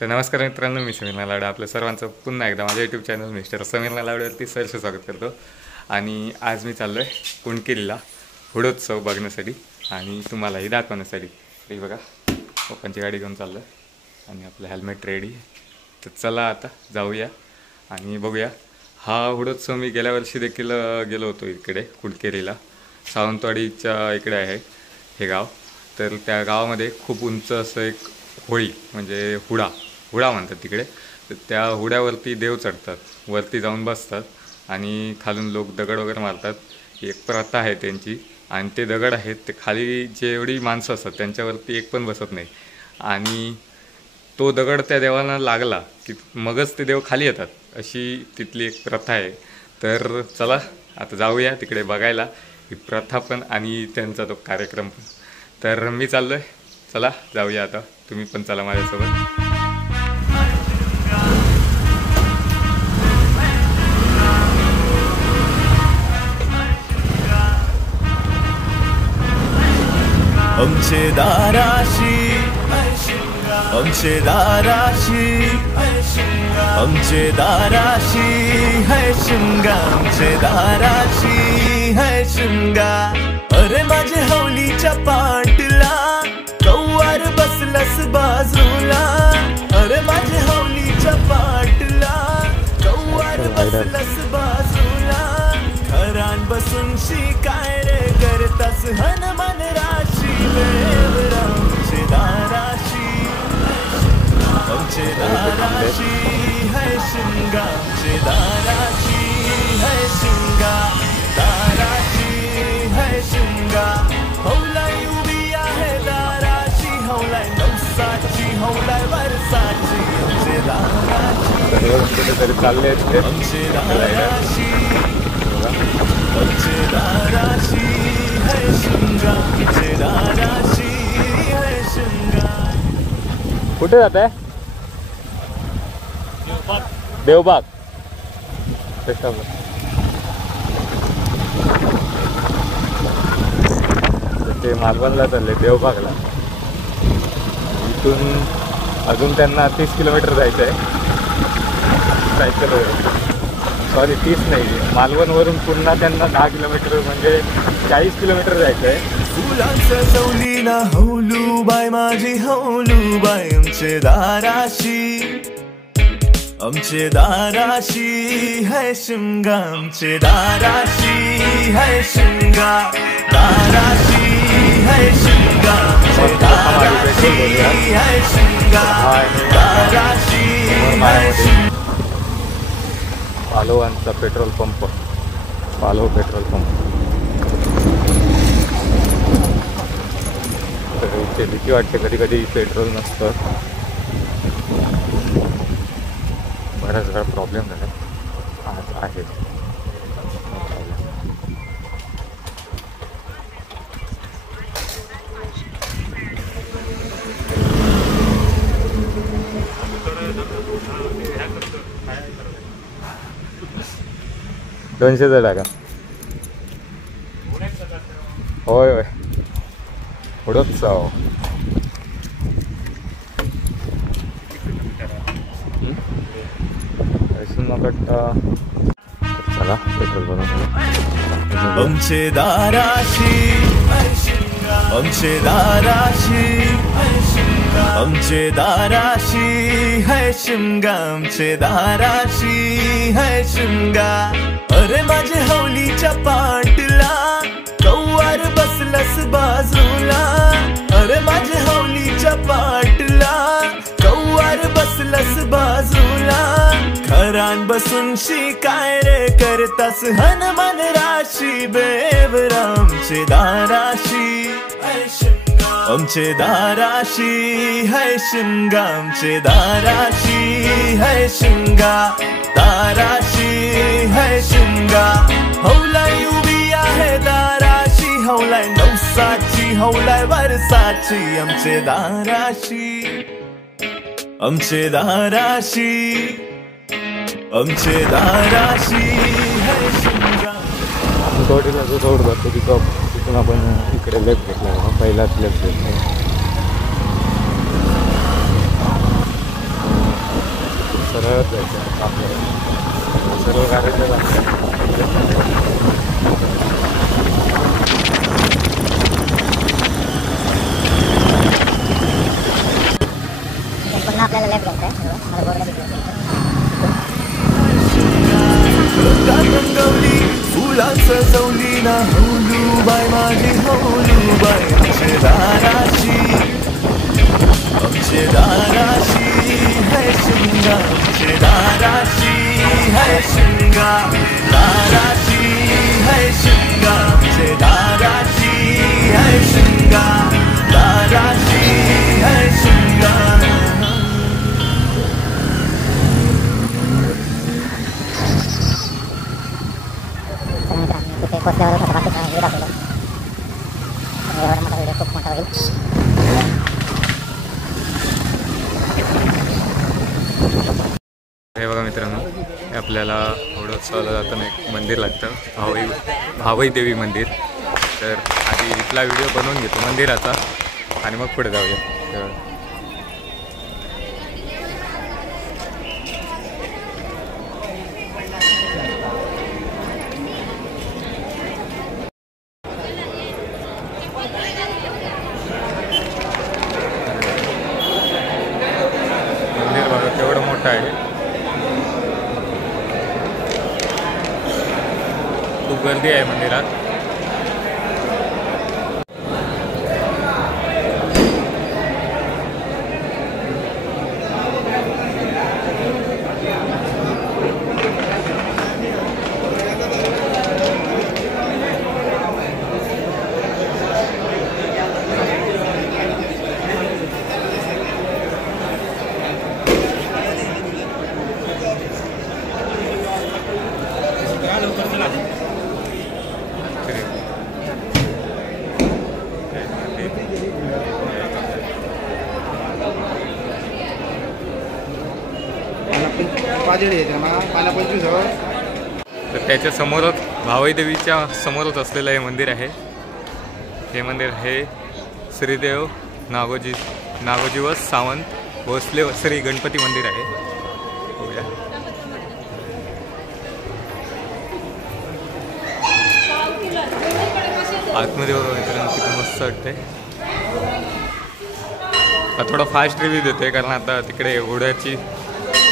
तर नमस्कार मित्रांनो, मी समीर नलावडे आपल्या सर्वांचं पुन्हा एकदा माझ्या यूट्यूब चॅनल मिस्टर समीर नलावडेवरती सहर्ष स्वागत करतो. आणि आज मी चाललो आहे कुणकेरीला हुडोत्सव बघण्यासाठी आणि तुम्हालाही दाखवण्यासाठी. हे बघा, पप्पांची गाडी घेऊन चाललो आहे आणि आपलं हेल्मेट रेडी. तर चला आता जाऊया आणि बघूया. हा हुडोत्सव मी गेल्या वर्षी देखील गेलो होतो इकडे कुणकेरीला. सावंतवाडीच्या इकडे आहे हे गाव. तर त्या गावामध्ये खूप उंच असं एक होळी म्हणजे हुडा म्हणतात तिकडे. तर त्या हुड्यावरती देव चढतात, वरती जाऊन बसतात आणि खालून लोक दगड वगैरे मारतात. ही एक प्रथा आहे त्यांची. आणि ते दगड आहेत ते खाली जेवढी माणसं असतात त्यांच्यावरती एक पण बसत नाही. आणि तो दगड त्या देवाला लागला की मगच ते देव खाली येतात, अशी तिथली एक प्रथा आहे. तर चला आता जाऊया तिकडे बघायला ही प्रथा पण आणि त्यांचा तो कार्यक्रम पण. तर मी चाललो आहे, चला जाऊया आता. तुम्ही पण चला माझ्यासोबत. आमचे दाराशी आमचे दाराशी आमचे दाराशी है शिमगा, आमचे दाराशी है शिमगा. अरे माझे हौलीच्या पाटला कौवार बसलस बाजूला. अरे माझे हौलीच्या पाटला कौवार बसलस बाजूला. घरान बसून शिकाय रे करतास हनुमान राशी. आमचे दाराशी आमचे दाराशी है शिमगा, आमचे दाराशी है शिमगा. दाराशी है शिमगा. हौलाई उभी आहे दाराशी, हौलाई नवसाची हौलाई वर्षाची. आमचे दाराशी चालले आमचे दाराशी आमचे दाराशी है शिमगा, आमचे दाराशी है शिमगा. कुठे जात आहे? देवबाग. ते मालवणला चालले देवबागला. इथून अजून त्यांना 30 किलोमीटर जायचं आहे सायकलवर. सॉरी 30 नाही, मालवणवरून पुन्हा त्यांना 10 किलोमीटर म्हणजे 40 किलोमीटर जायचं आहे. फुलांचं सवली ना हौलूबाई माझी हौलूबाई. आमचे दाराशी आमचे दाराशी है शिमगा, आमचे दाराशी है शिमगा. दाराशी है शिमगा, आमचे दाराशी है शिमगा. दाराशी है शिमगा. पालोवांचा पेट्रोल पंप, पालो पेट्रोल पंप. इथे भीती वाटते कधी कधी पेट्रोल नसतं. बराच वेळा प्रॉब्लेम झाला. आज आहे 200 टाका. होय होय, हुडोत्सव. चला पेट्रोल भरून. आमचे दाराशी आमचे दाराशी आमचे दाराशी है शिमगा, आमचे दाराशी है शिमगा. अरे माझे हौलीच्या पाटला कौवार बसलस बाजूला. अरे माझे हौलीच्या पाटला कौवार बसलस बाजूला. घरान बसून शिकाय रे करतास हनुमान राशी. बेवरा आमचे दाराशी आमचे दाराशी है शिमगा, आमचे दाराशी है शिमगा. दाराशी है शिमगा. हौलाई उभी आहे दाराशी, हौलाई नवसाची हौलाई वर्षाची. आमचे दाराशी आमचे दाराशी आमचे दाराशी है शिमगा. थोडीला जो रोड जातो तिथून आपण इकडे लेफ्ट घेतला, पहिलाच लेफ्ट घेतला. सर्व गाड्या आपल्याला लेफ्ट घ्यायचं आहे मला बोर्डला रंगवली फुलांचं सवली ना हौलूबाई माझी हौलूबाई आमचे दाराशी है शृंगार आमचे दाराशी है शृंगार दाराशी है शृंगार आमचे दाराशी है शृंगार दाराशी है शृंगार पोचल्यावर होता बाकी व्हिडिओ दाखवलं एवढा मोठा व्हिडिओ खूप मोठा होईल हे बघा मित्रांनो आपल्याला होडोत्सवाला जाताना एक मंदिर लागतं भावई देवी मंदिर तर आधी इथला व्हिडिओ बनवून घेतो मंदिराचा आणि मग पुढे जाऊया केवढं मोठं आहे खूप गर्दी आहे मंदिरात तर त्याच्या समोरच भावई देवीच्या समोरच असलेलं हे मंदिर आहे हे मंदिर हे श्रीदेव नागोजी व सावंत भोसले श्री गणपती मंदिर आहे बघूया आतमध्ये बघा मित्रांनो किती मस्त वाटते थोडा फास्ट रिव्ह्यू देते कारण आता तिकडे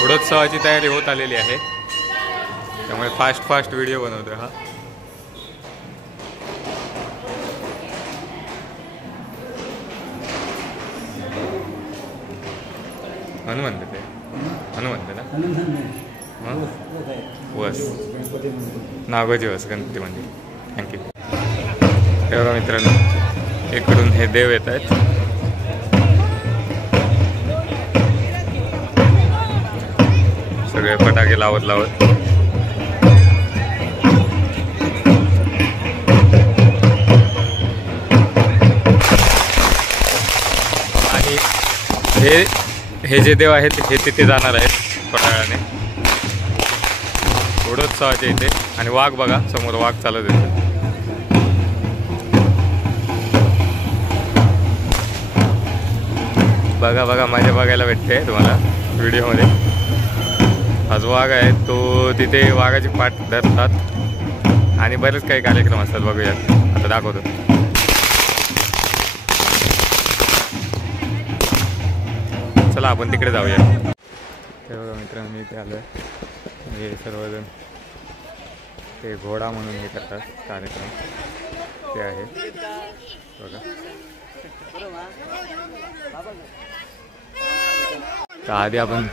होडोत्सवाची तयारी होत आलेली आहे त्यामुळे फास्ट व्हिडिओ बनवतोय हा हनुमंत ते हनुमंत ना वस नागोजी वस गणपती मंदिर थँक्यू हे बघा मित्रांनो इकडून हे देव येत आहेत सगळे फटाके लावत आणि हे जे देव आहेत हे तिथे जाणार आहेत फटाळ्याने होडोत्सवाच्या इथे आणि वाघ बघा समोर वाघ चालत येतो बघा मजा बघायला भेटते तुम्हाला व्हिडिओमध्ये आज वाघ आहे तो तिथे वाघाची पाठ धरतात आणि बरेच काही कार्यक्रम असतात बघूयात आता दाखवतो चला आपण तिकडे जाऊया हे बघा मित्रांनो मी इथे आलो आहे हे सर्वजण ते घोडा म्हणून हे करतात कार्यक्रम ते आहे बघा तर आधी आपण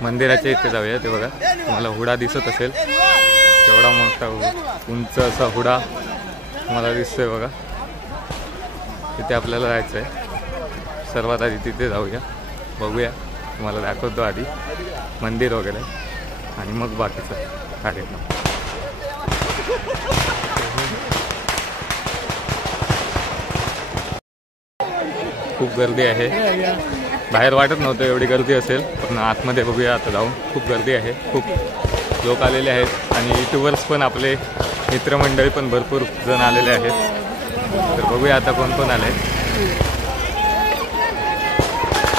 मंदिराच्या इथे जाऊया ते बघा तुम्हाला हुडा दिसत असेल तेवढा मोठा उंच असा हुडा तुम्हाला दिसतोय बघा तिथे आपल्याला जायचं आहे सर्वात आधी तिथे जाऊया बघूया तुम्हाला दाखवतो आधी मंदिर वगैरे आणि मग बाकीचं कार्यक्रम खूप गर्दी आहे बाहेर वाटत नव्हतं एवढी गर्दी असेल पण आतमध्ये बघूया आता जाऊन खूप गर्दी आहे खूप लोक आलेले आहेत आणि यूट्यूबर्स पण आपले मित्रमंडळी पण भरपूर जण आलेले आहेत तर बघूया आता कोण कोण आले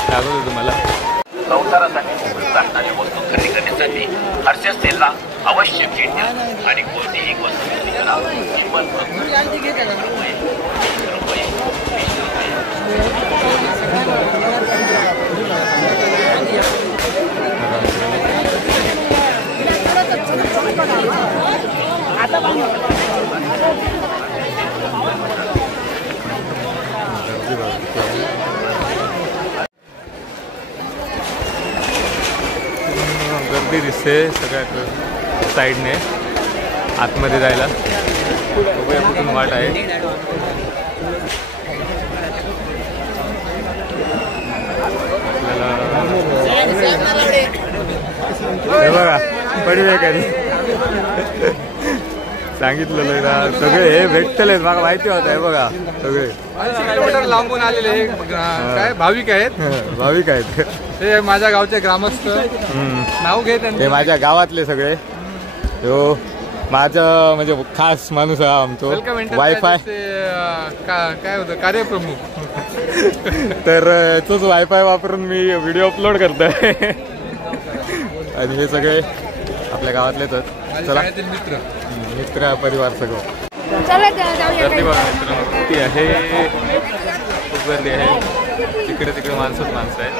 दाखवतो तुम्हाला संसारासाठी लागणारी वस्तू खरेदी करण्यासाठी हर्षद सेलला अवश्य भेट द्या आणि कोणतीही वस्तू खरेदी करा. किंमत फक्त ₹20, गर्दी दिसते सगळ्यात साईडने आतमध्ये जायला. बघूया कुठून वाट आहे. हे बघा पडी कधी सांगितलेलं ना सगळे हे भेटतले मला माहिती होत आहे. बघा सगळे किलोमीटर लांबून आलेले काय भाविक आहेत. भाविक आहेत ते माझ्या गावचे ग्रामस्थ. नाव घेत हे माझ्या गावातले सगळे. हो माझा म्हणजे खास माणूस आहे आमचो वायफाय काय होतं कार्यप्रमुख. तर तोच वायफाय वापरून मी व्हिडिओ अपलोड करतोय. आणि हे सगळे आपल्या गावातलेच. चला मित्र मित्र परिवार सगळं. गर्दी बघा मित्रांनो किती आहे. खूप गर्दी आहे. तिकडे तिकडे माणसं आहेत.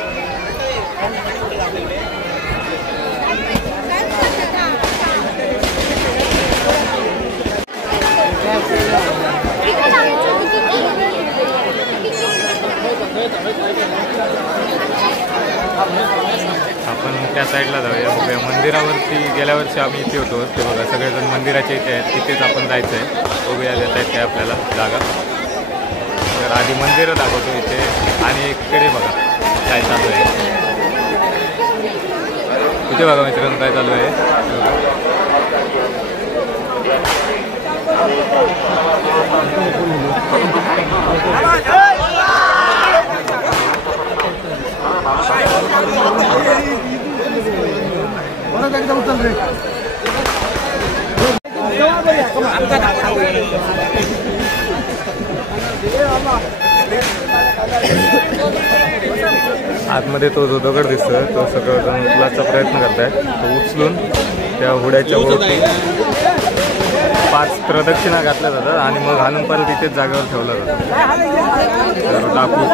आपण त्या साईडला जाऊया. बघूया मंदिरावरती गेल्या वर्षी आम्ही इथे होतो. ते बघा सगळेजण मंदिराच्या इथे आहेत. तिथेच आपण जायचं आहे. बघूया देत आहेत काय आपल्याला जागा. तर आधी मंदिरं दाखवतो इथे आणि इकडे बघा काय चालू आहे. इथे बघा मित्रांनो काय चालू आहे. आतमध्ये तो जो दगड दिसतोय तो सगळं उचलायचा प्रयत्न करतायत. तो उचलून त्या होड्याच्या वरती 5 प्रदक्षिणा घातल्या जातात आणि मग आणून परत इथेच जागेवर ठेवलं जातं. तर दाखवू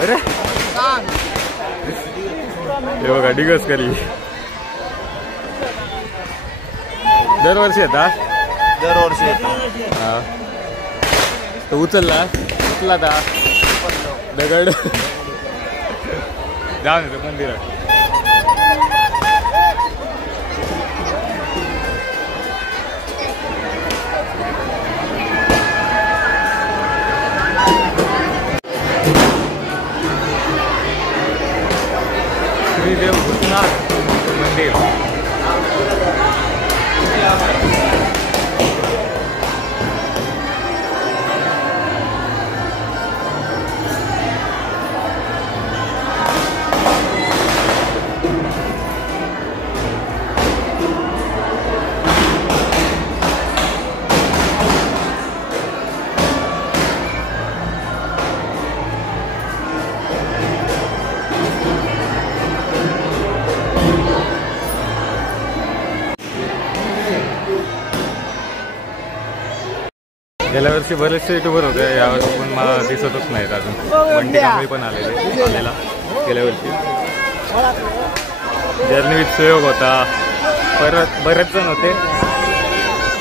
अरे हे बघा डिगस करी दरवर्षी येतात. हा तो उचलला ता दगड जाऊन येतो मंदिरात. श्रीदेव भूतनाथ मंदिर. गेल्या वर्षी बरेचसे युट्यूबर होते, यावर्षी पण मला दिसतच नाहीत अजून. बंटी कांबळी पण आलेला गेल्या वर्षी. जर्नी विथ सुयोग होता, परत बरेच जण होते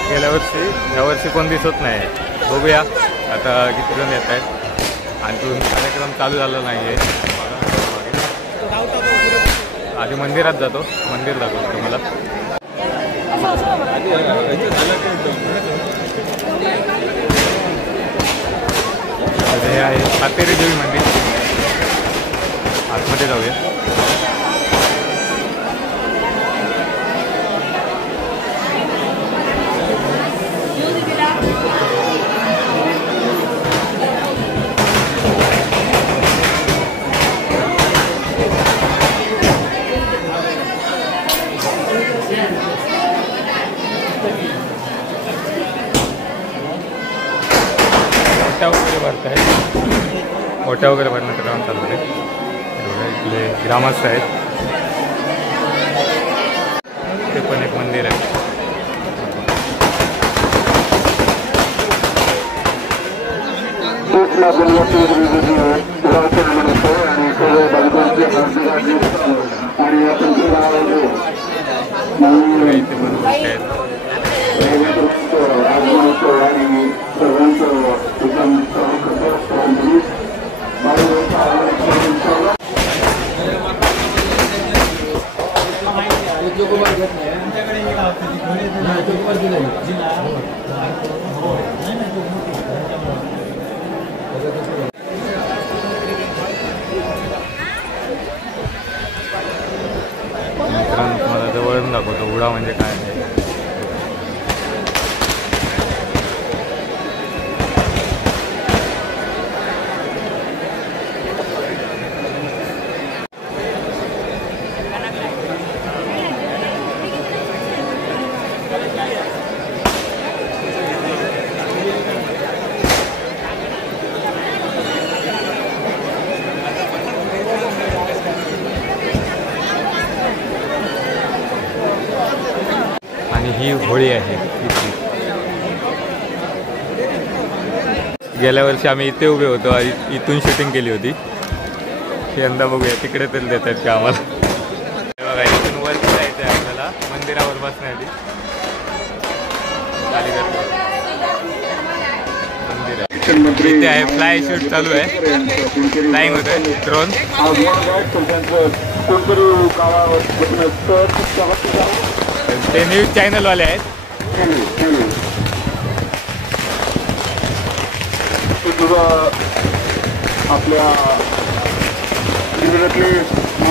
गेल्या वर्षी. यावर्षी कोण दिसत नाही. बघूया आता किती जण येत आहेत. आणखी कार्यक्रम चालू झाला नाही आहे. आधी मंदिरात जातो, मंदिर दाखवतो तुम्हाला. हे आहे सातेरी देवी मंदिर. आतमध्ये जाऊया. ओट्या वगैरे भरण्याचं काम चाललं आहे. इथले ग्रामस्थ आहेत. ते पण एक मंदिर आहे. इथे पण गोष्टी आहेत. मित्रांनो तुम्हाला जवळून दाखवतो उडा म्हणजे काय आहे. ही होळी आहे इथली. गेल्या वर्षी आम्ही इथे उभे होतो, इथून शूटिंग केली होती. यंदा बघूया तिकडे तरी देत आहेत का आम्हाला. बघा इथून वरती जायचं आहे आपल्याला मंदिरावर बसण्याआधी. मंदिर आहे इथे आहे. फ्लाय शूट चालू आहे, फ्लाईंग होत आहे ड्रोन. ते न्यूज चॅनलवाले आहेत. आपल्या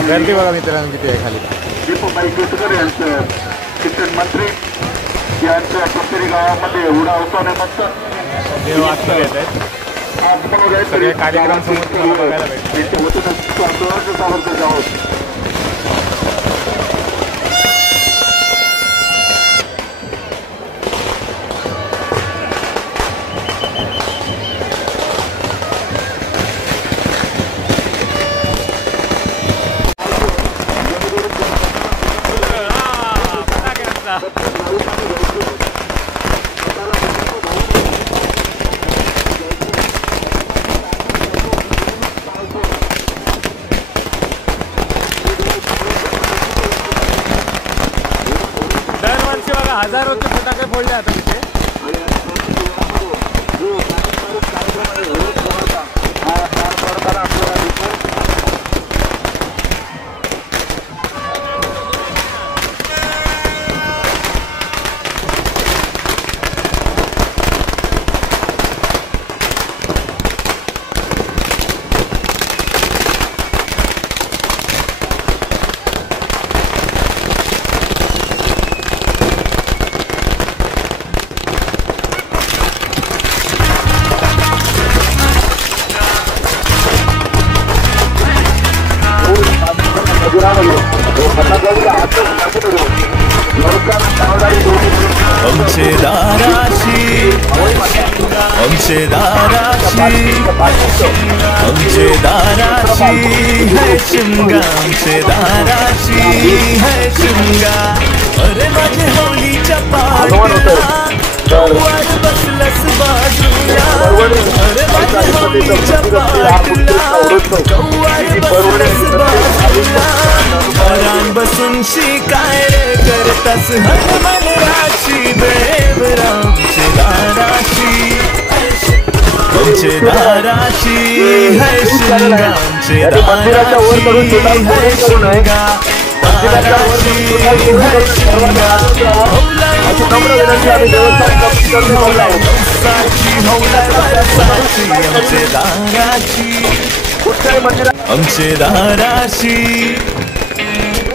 गर्दी बघा मित्रांनो किती आहे खाली. दीपूबाई केतकर यांचं शिक्षण मंत्री यांच्या प्रत्येक गावामध्ये उडा उत्सवानिमित्त ते वाचता येत आहेत. सगळे कार्यक्रम समोर तुम्हाला बघायला भेटतात. दरवर्षी बघा हजारोचे फटाके फोडले जातात तिथे. हमसे दाराशी है शिमगा, हमसे दाराशी है शिमगा. अरे माझे होलीच्या पाडला बसलस बाजू कौवार बसलस बाजूला घरात बसून शिकाय रे करतास हनुमान राशी बेबरामचे दाराशी आमचे दाराशी है शिमगा आमचे दाराशी है शिमगा दाराशी है शिमगा हौलाय साची हौलाय साची आमचे दाराशी आमचे दाराशी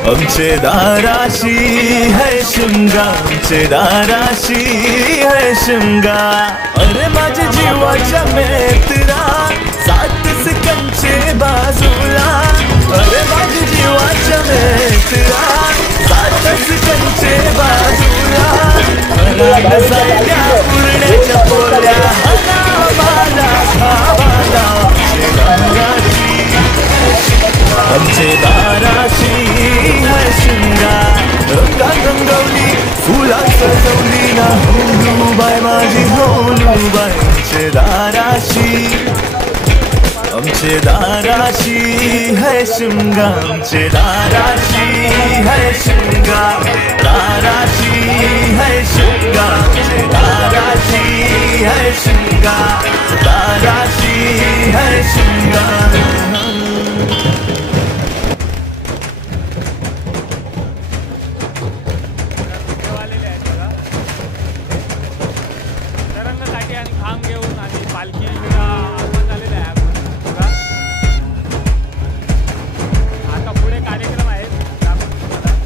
आमचे दाराशी है शिमगा आमचे दाराशी है शिमगा अरे माझ्या जीवाच्या मित्रा 7 सेकंदचे बाजूला अरे माझ्या जीवाच्या मित्रा 7 सेकंदचे बाजूला सारख्या पुरण्याच्या पोल्या हनावाला खावाला आमचे दाराशी है शिमगा रंगा रंगवली फुला सजवली ना होलूबाई माझी होलूबाई आमचे दाराशी है शिमगा आमचे दाराशी है शिमगा दाराशी है शिमगा आमचे दाराशी है शिमगा दाराशी है शिमगा आणि खांब घेऊन आणि पालखी आगमन झालेलं आहे बघा. आता पुढे कार्यक्रम आहेत दाखवतो तुम्हाला.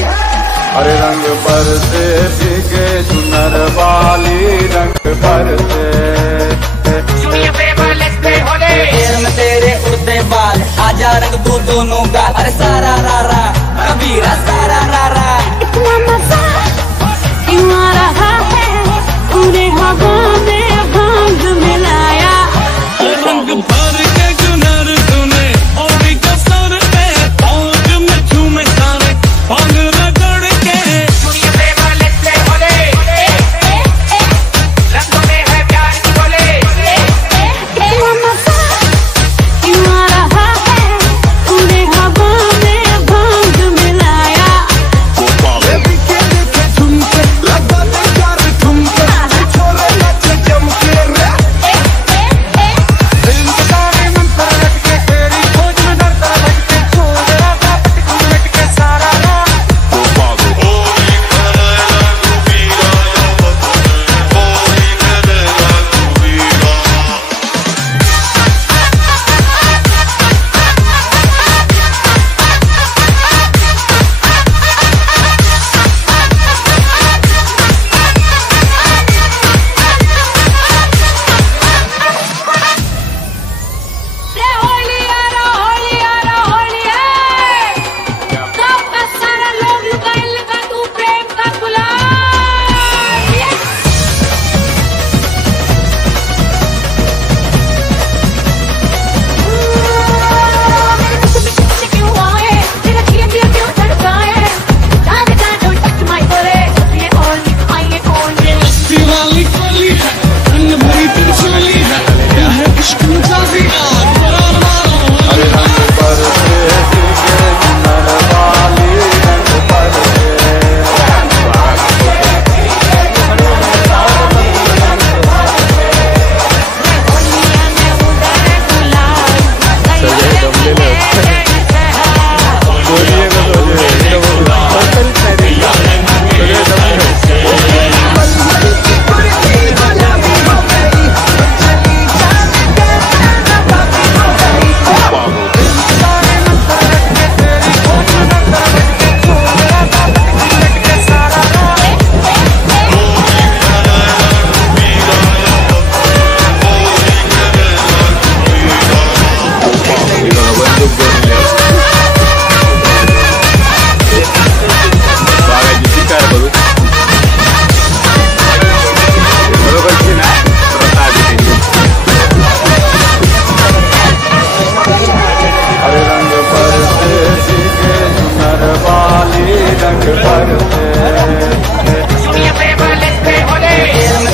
हरे रंग बरसे भीगे चुनर वाली रंग बरसे तेरे उड़ते बाल आजा रंग तू दोनों का अरे सारा रारा कबीरा सारा रारा इतना मजा क्यों आ रहा है पूरे हवा में भांग मिलाया रंग भर के चुनर तूने और कसर पे पौध में झूमे सारे पांग रगड़ के रंगों में है प्यार की बोले इतना मजा क्यों आ रहा है पूरे हवा में भांग मिलाया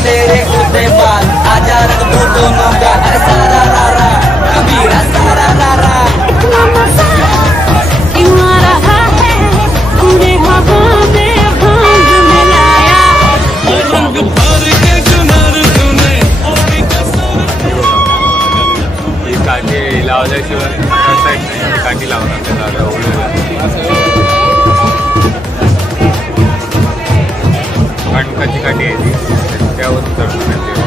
तेरे उड़ते बाल आजा रख दो दोनों का अरे सारा रारा कबीरा सारा रारा क्यों आ रहा है तूने हवा में भांग मिलाया रंग भर के चुनर तूने ओढ़ी कसर ही काठी लावल्याशिवाय करता येत नाही. काठी लावणार त्याला ओढलेला काठी काठी आहे ती त्यावरून चढून येते.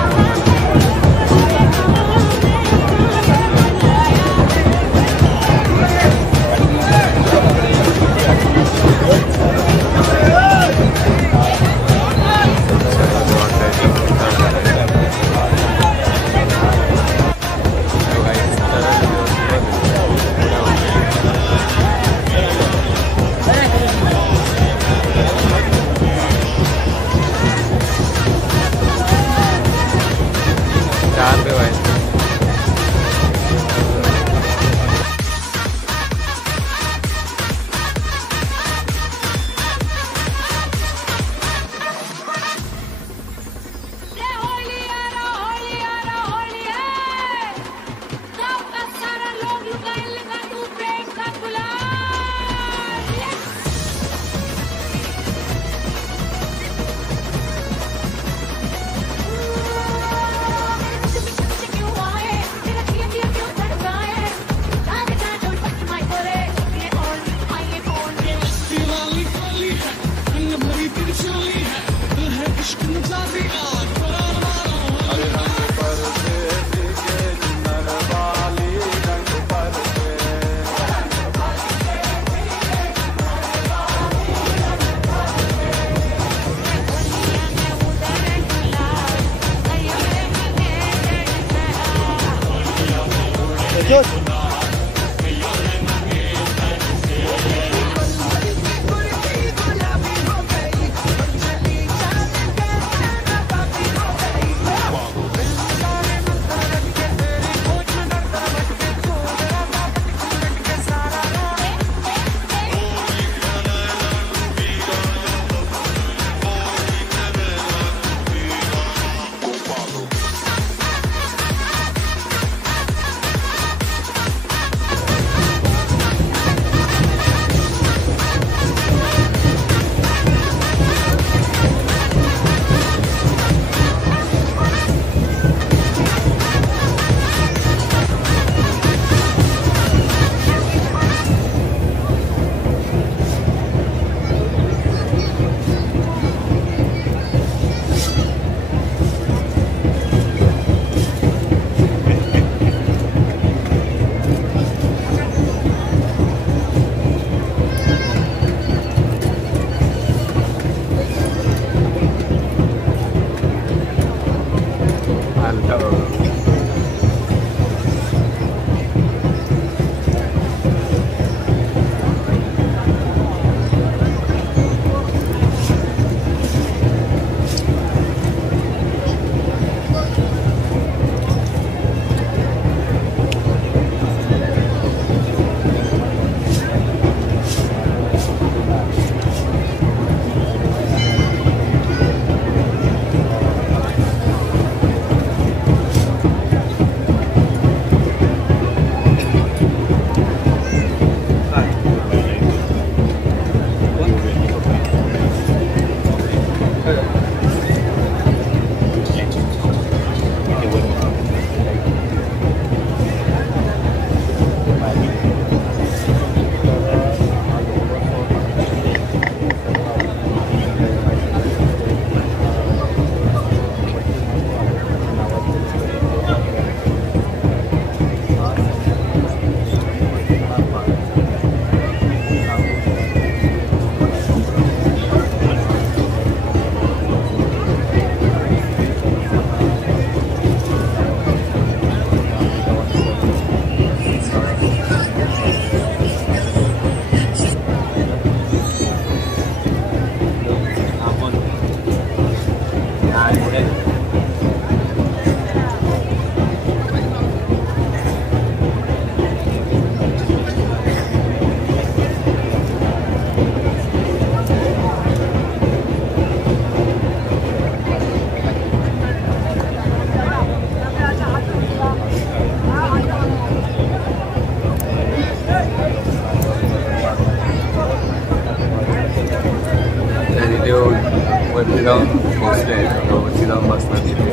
जाऊन पोहोचले आहेत, वरती जाऊन बसतात तिथे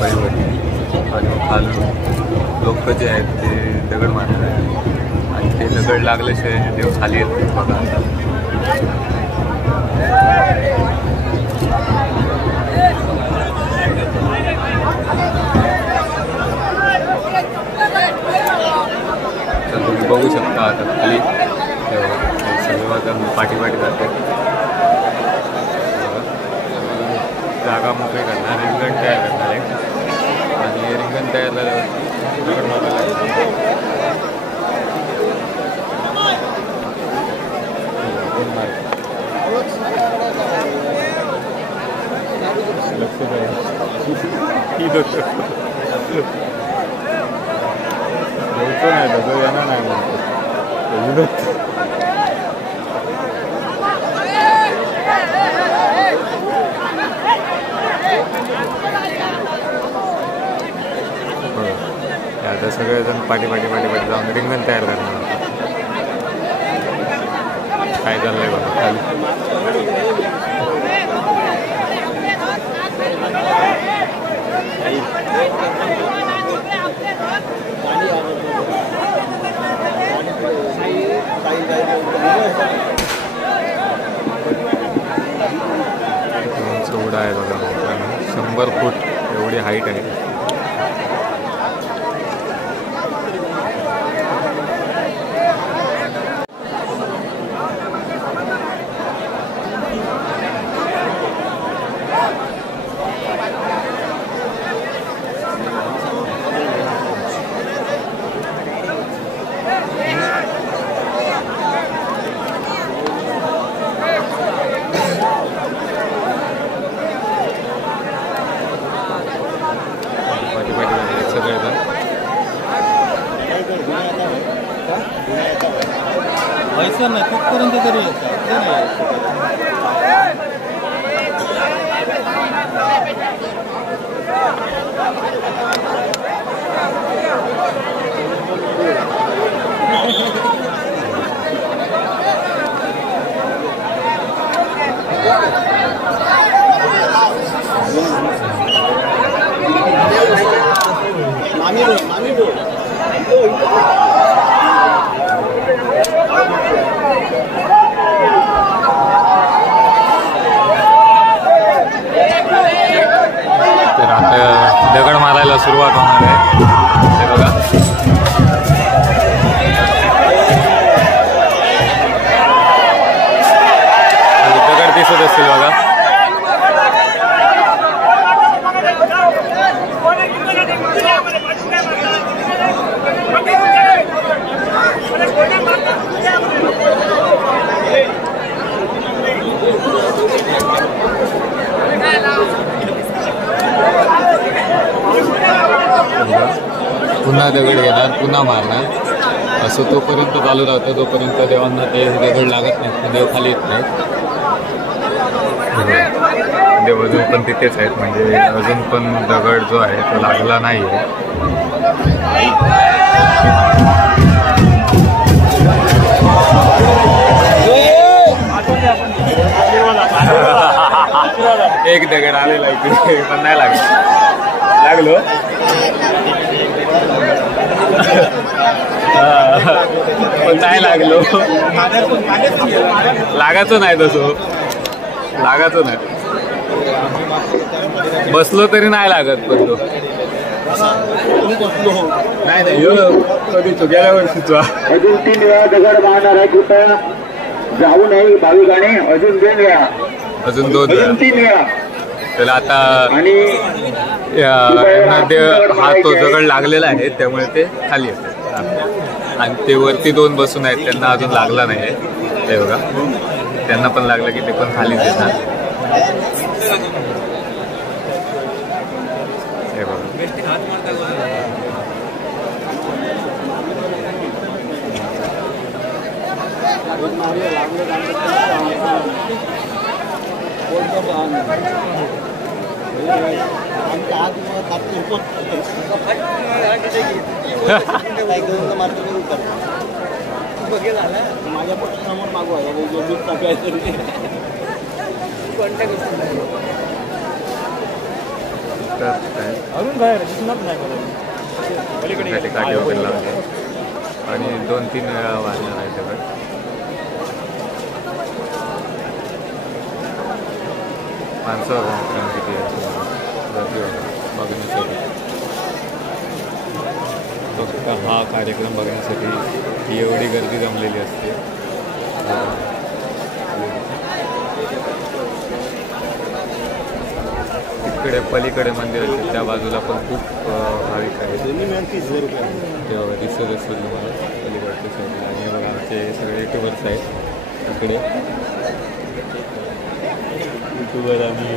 पायीवरती आणि मग खालून लोक जे आहेत ते दगड मारत आहेत आणि ते दगड लागल्याशिवाय देव खाली येत नाही बघा. तर तुम्ही बघू शकता आता खाली सगळं पाठी जाते. जागा मोकळी करणार, रिंगण तयार करणार आहे आणि रिंगण तयार झाल्यावर नाही तसं येणार नाही म्हणतो. आता सगळेजण पाठी जाऊन रिंगण तयार करणार. काय चाललंय बघा खाली. चौडा आहे बघा, 100 फूट एवढी हाईट आहे. पैसा नाही कुठपर्यंत तरी तर आता दगड मारायला सुरुवात होणार आहे. हे बघा दगड दिसत असतील बघा. पुन्हा दगड घेणार, पुन्हा मारणार, असं तोपर्यंत चालू राहतं जोपर्यंत देवांना ते दगड लागत नाही, देव खाली येत नाहीत. देव अजून पण तिथेच आहेत, म्हणजे अजून पण दगड जो आहे तो लागला नाही आहे. एक दगड आलेला इकडे पण नाही लागलो. पण नाही लागलो, लागायचं नाही, तसं लागायचं नाही. बसलो तरी नाही लागत. पण तो नाही कधी गेल्या वर्षीचा अजून 3 वेळा दगड मारणार आहे. कृपया जाऊ नये भाविकाने. अजून 2 वेळा, अजून 2 वेळा, 3 वेळा. तर आता आणि हा तो दगड लागलेला आहे त्यामुळे ते खाली येते. आणि ते वरती 2 बसून आहेत, त्यांना अजून लागला नाही आहे. ते बघा, त्यांना पण लागलं की ते पण खालीच येणार. हे बघा माझ्या पक्षासमोर मागवा. साठी गाडी वगैरे लावली आणि 2-3 वेळा वाजणार आहे दगड. माणसं किती गर्दी बघण्यासाठी. फक्त हा कार्यक्रम बघण्यासाठी ही एवढी गर्दी जमलेली असते. इकडे पलीकडे मंदिर आहे त्या बाजूला पण खूप भाविक आहेत. तेव्हा दिसत असेल तुम्हाला पलीकडच्या साईडला. आणि बघा आमचे सगळे युट्यूबर्स आहेत इकडे. युट्यूबर आम्ही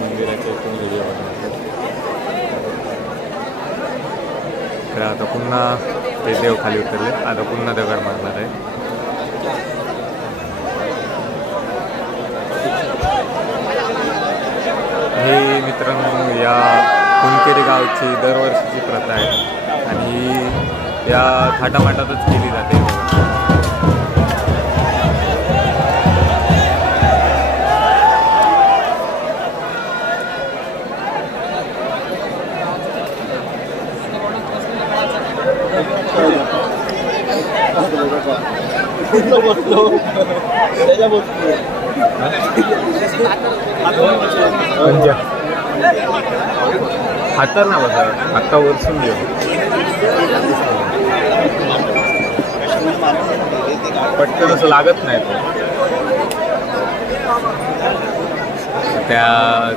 मंदिराचे पण व्हिडिओ बनवतो. तर आता पुन्हा ते देव खाली उतरले. आता पुन्हा दगड मारणार आहे. ही मित्रांनो या कुणकेरी गावची दरवर्षीची प्रथा आहे आणि या थाटामाटातच केली जाते. हातार ना बघा हाता वरसून देऊ. पटकन असं लागत नाही तो.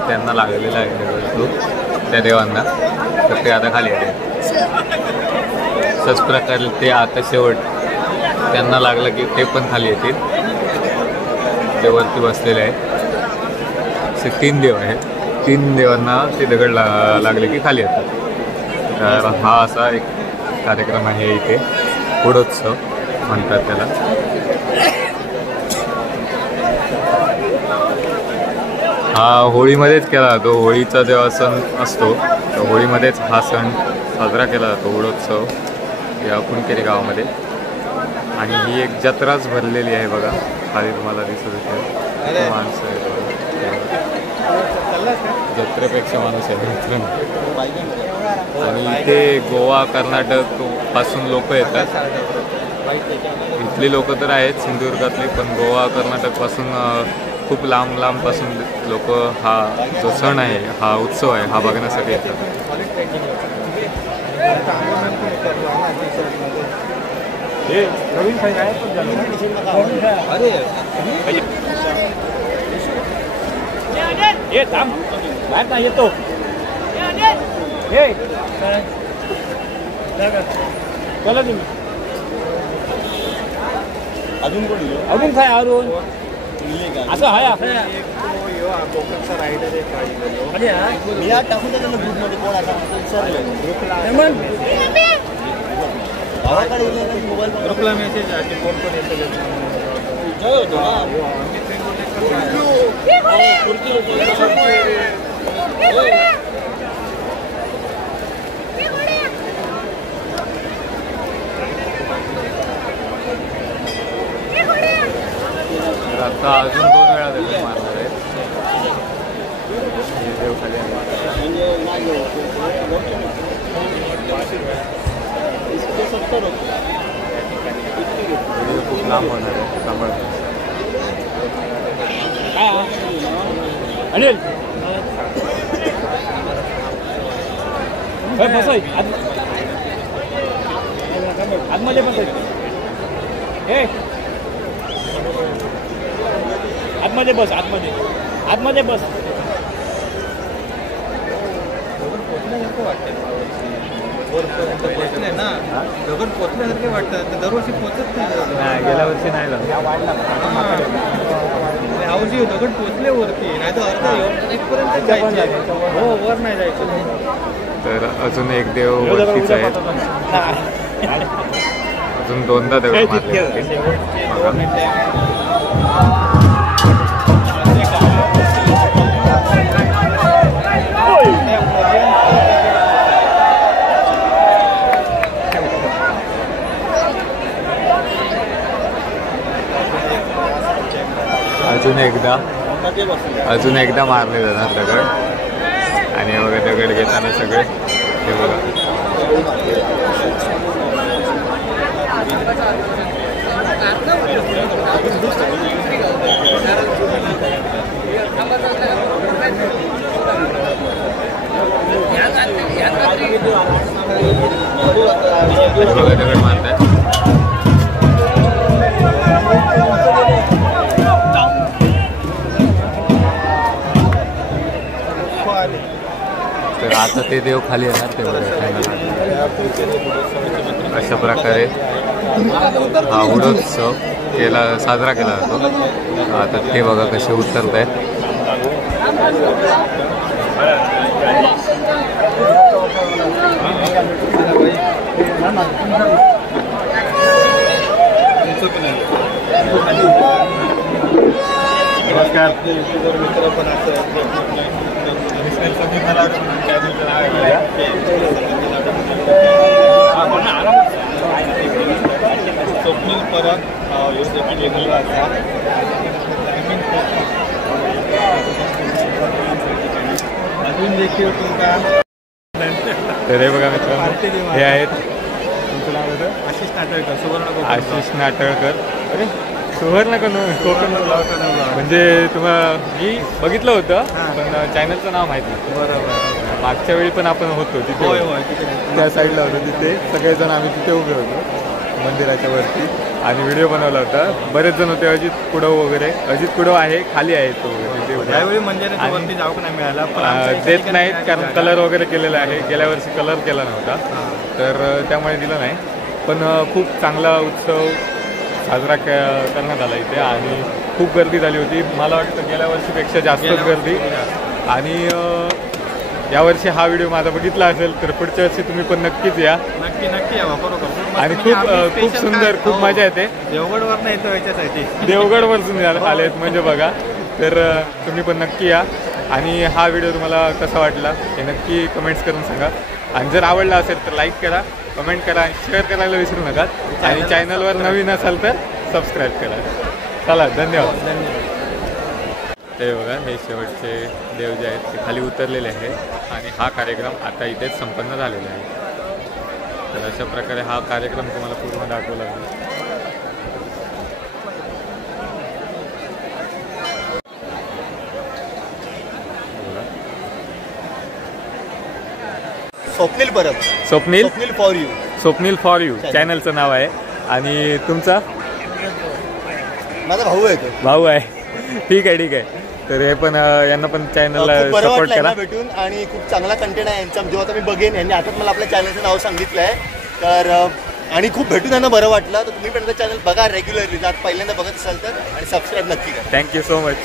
त्यांना लागलेला आहे तो त्या देवांना. तर ते आता खाली आले. तसंच प्रकारे ते आता शेवट त्यांना लागलं की ते पण खाली येतील. ते वरती बसलेले आहेत. असे 3 देव आहेत. 3 देवांना ते दगड लागले की खाली येतात. तर हा असा एक कार्यक्रम आहे इथे. हुडोत्सव म्हणतात त्याला. हा होळीमध्येच केला जातो. होळीचा जेव्हा सण असतो तर होळीमध्येच हा सण साजरा केला जातो, हुडोत्सव या कुणकेरी गावामध्ये. आणि ही एक जत्राच भरलेली आहे बघा. खाली तुम्हाला दिसत असेल माणसं आहेत. जत्रेपेक्षा माणूस आहे मित्रांनो. आणि इथे गोवा कर्नाटक पासून लोक येतात. इथली लोक तर आहेत सिंधुदुर्गातली, पण गोवा कर्नाटकपासून खूप लांब लांबपासून लोक हा जो सण आहे, हा उत्सव आहे, हा बघण्यासाठी येतात. ये थांब बाहेर नाही येतो. चला तुम्ही अजून कोण अजून काय अरुण असं आहे. कोकणचा रायडर आहे टाकून त्याच्या ग्रुपमध्ये कोण आता ग्रुपला मेसेज आहे. फोन पण येतो. आता अजून 2 वेळा दगड मारणार आहे. देव खाली खूप लांब होणार आहे. सांभाळतो अनिल बसाय आतमध्ये बसाय. आतमध्ये बस. आतमध्ये बस. पोचले ना दगड पोचल्यासारखे वाटतात. दरवर्षी पोचत नाही. गेल्या वर्षी नाही झालं. यावर्षी दगड पोचले वरती, नाही तर अर्धा इथपर्यंत जायचे. हो वर नाही जायचं. तर अजून एक देव वरतीच आहेत. अजून 2दा दगड मारले. अजून एकदा मारले जाणार दगड. आणि हे बघा दगड घेताना सगळे हे बघा दगड मारताय. तर आता ते देव खाली येणार ते बघा. अशा प्रकारे हा उडोत्सव साजरा केला जातो. आता ते बघा कसे उतरत आहेत. नमस्कार. स्वप्नील परत अजून देखील तुमका. तर हे बघा मित्रांनो, हे आहेत तुमचं नाव होतं आशिष नाटळकर. आशिष नाटळकर. अरे सुवर्ण कोकण म्हणजे तुम्हाला मी बघितलं होतं पण चॅनलचं नाव माहित नाही. बरोबर. मागच्या वेळी पण आपण होतो तिथे, त्या साईडला होतो. तिथे सगळेजण आम्ही तिथे उभे होतो मंदिराच्या वरती आणि व्हिडिओ बनवला होता. बरेच जण होते. अजित कुडव वगैरे. अजित कुडव आहे, खाली आहे तो त्यावेळी मंदिरावरती जाऊ नाही मिळाला. देत नाहीत कारण कलर वगैरे केलेला आहे. गेल्या वर्षी कलर केला नव्हता तर त्यामुळे दिलं नाही. पण खूप चांगला उत्सव साजरा करण्यात आला इथे आणि खूप गर्दी झाली होती. मला वाटतं गेल्या वर्षीपेक्षा जास्तच गर्दी. आणि यावर्षी हा व्हिडिओ माझा बघितला असेल तर पुढच्या वर्षी तुम्ही पण नक्कीच या. नक्की यावं. बरोबर. आणि खूप सुंदर, खूप मजा येते. देवगडवर नाही येतो याच्यासाठी. देवगडवरसून आलेत म्हणजे बघा. तर तुम्ही पण नक्की या. आणि हा व्हिडिओ तुम्हाला कसा वाटला हे नक्की कमेंट्स करून सांगा. आणि जर आवडला असेल तर लाईक करा, कमेंट करा, शेअर करायला विसरू नका. आणि चॅनलवर नवीन असाल तर सबस्क्राईब करा. चला, धन्यवाद. ते बघा, हे शेवटचे देव जे आहेत ते खाली उतरलेले आहे आणि हा कार्यक्रम आता इथेच संपन्न झालेला आहे. तर अशा प्रकारे हा कार्यक्रम तुम्हाला पूर्ण दाखवला आहे. स्वप्नील परत. Swapnil for you. Swapnil for you चॅनलचं नाव आहे. आणि तुमचा? माझा भाऊ आहे तो. भाऊ आहे. ठीक आहे. तर हे पण यांना पण चॅनलला सपोर्ट करा. भेटून आणि खूप चांगला कंटेंट आहे यांचा. जेव्हा आता मी बघेन यांनी आता मला आपल्या चॅनलचं नाव सांगितलं आहे तर आणि खूप भेटून त्यांना बरं वाटलं. तर तुम्ही पण चॅनल बघा रेग्युलरली. जर पहिल्यांदा बघत असाल तर आणि सबस्क्राईब नक्की करा. Thank you so much.